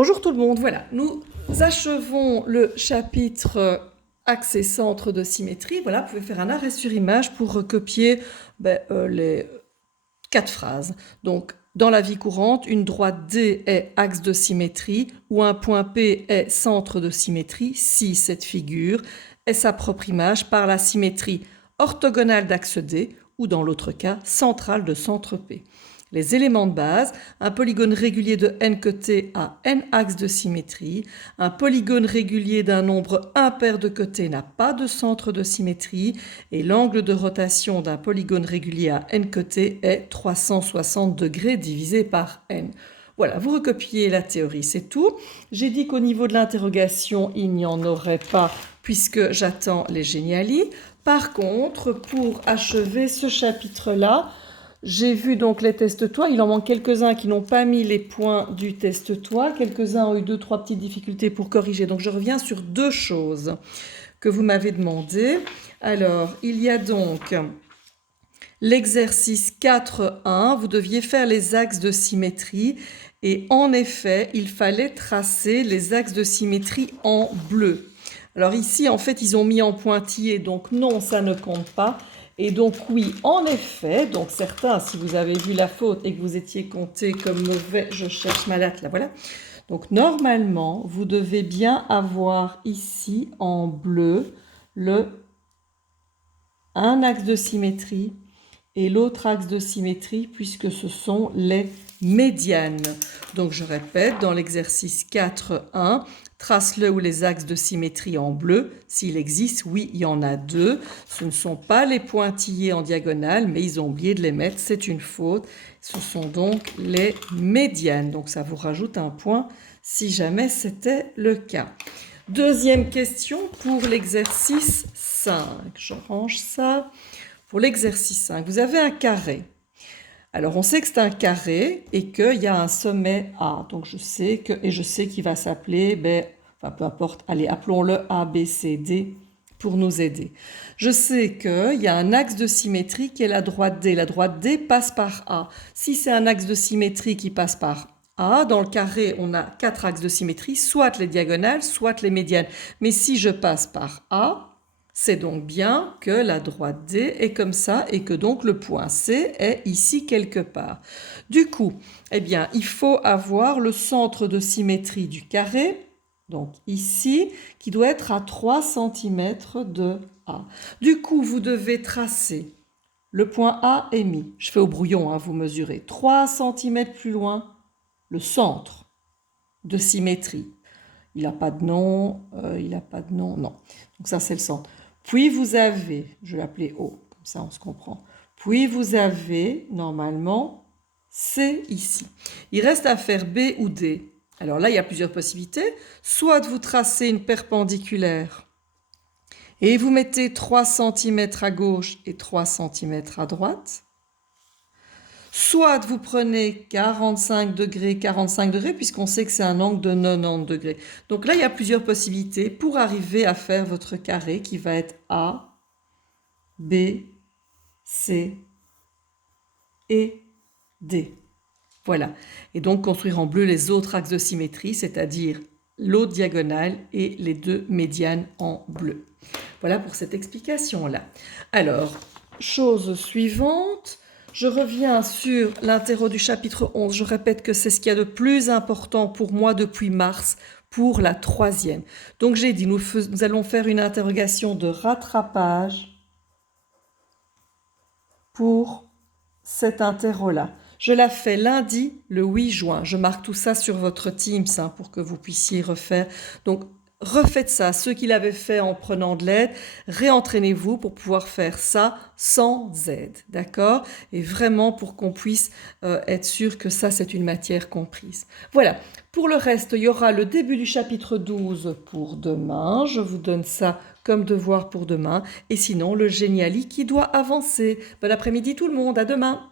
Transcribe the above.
Bonjour tout le monde, voilà, nous achevons le chapitre axe et centre de symétrie. Voilà, vous pouvez faire un arrêt sur image pour recopier les 4 phrases. Donc, dans la vie courante, une droite D est axe de symétrie ou un point P est centre de symétrie si cette figure est sa propre image par la symétrie orthogonale d'axe D ou dans l'autre cas, centrale de centre P. Les éléments de base, un polygone régulier de n côtés a n axes de symétrie, un polygone régulier d'un nombre impair de côtés n'a pas de centre de symétrie et l'angle de rotation d'un polygone régulier à n côtés est 360 degrés divisé par n. Voilà, vous recopiez la théorie, c'est tout. J'ai dit qu'au niveau de l'interrogation, il n'y en aurait pas puisque j'attends les génialies. Par contre, pour achever ce chapitre-là, j'ai vu donc les teste-toi, il en manque quelques-uns qui n'ont pas mis les points du teste-toi, quelques-uns ont eu 2-3 petites difficultés pour corriger, donc je reviens sur 2 choses que vous m'avez demandé. Alors, il y a donc l'exercice 4.1, vous deviez faire les axes de symétrie et en effet, il fallait tracer les axes de symétrie en bleu. Alors ici, en fait, ils ont mis en pointillé, donc non, ça ne compte pas. Et donc oui, en effet, donc certains, si vous avez vu la faute et que vous étiez compté comme mauvais, je cherche ma date, là voilà. Donc normalement, vous devez bien avoir ici en bleu un axe de symétrie et l'autre axe de symétrie puisque ce sont les médianes. Donc je répète, dans l'exercice 4.1, trace-le ou les axes de symétrie en bleu. S'il existe, oui, il y en a 2. Ce ne sont pas les pointillés en diagonale, mais ils ont oublié de les mettre, c'est une faute. Ce sont donc les médianes. Donc ça vous rajoute un point si jamais c'était le cas. Deuxième question pour l'exercice 5. Je range ça. Pour l'exercice 5, vous avez un carré. Alors, on sait que c'est un carré et qu'il y a un sommet A. Donc, je sais qu'il va s'appeler, peu importe, allez, appelons-le A, B, C, D pour nous aider. Je sais qu'il y a un axe de symétrie qui est la droite D. La droite D passe par A. Si c'est un axe de symétrie qui passe par A, dans le carré, on a 4 axes de symétrie, soit les diagonales, soit les médianes. Mais si je passe par A, c'est donc bien que la droite D est comme ça et que donc le point C est ici quelque part. Du coup, eh bien, il faut avoir le centre de symétrie du carré, donc ici, qui doit être à 3 cm de A. Du coup, vous devez tracer. Le point A est mis. Je fais au brouillon, vous mesurez. 3 cm plus loin, le centre de symétrie. Il n'a pas de nom, non. Donc ça, c'est le centre. Puis vous avez, je vais l'appeler O, comme ça on se comprend. Puis vous avez, normalement, C ici. Il reste à faire B ou D. Alors là, il y a plusieurs possibilités. Soit vous tracez une perpendiculaire et vous mettez 3 cm à gauche et 3 cm à droite. Soit vous prenez 45 degrés, puisqu'on sait que c'est un angle de 90 degrés. Donc là, il y a plusieurs possibilités pour arriver à faire votre carré qui va être A, B, C et D. Voilà. Et donc construire en bleu les autres axes de symétrie, c'est-à-dire l'autre diagonale et les 2 médianes en bleu. Voilà pour cette explication-là. Alors, chose suivante. Je reviens sur l'interro du chapitre 11. Je répète que c'est ce qu'il y a de plus important pour moi depuis mars pour la 3e. Donc j'ai dit, nous allons faire une interrogation de rattrapage pour cet interro-là. Je la fais lundi, le 8 juin. Je marque tout ça sur votre Teams pour que vous puissiez refaire. Donc, refaites ça. Ceux qui l'avaient fait en prenant de l'aide, réentraînez-vous pour pouvoir faire ça sans aide. D'accord? Et vraiment pour qu'on puisse être sûr que ça, c'est une matière comprise. Voilà. Pour le reste, il y aura le début du chapitre 12 pour demain. Je vous donne ça comme devoir pour demain. Et sinon, le géniali qui doit avancer. Bon après-midi tout le monde. À demain.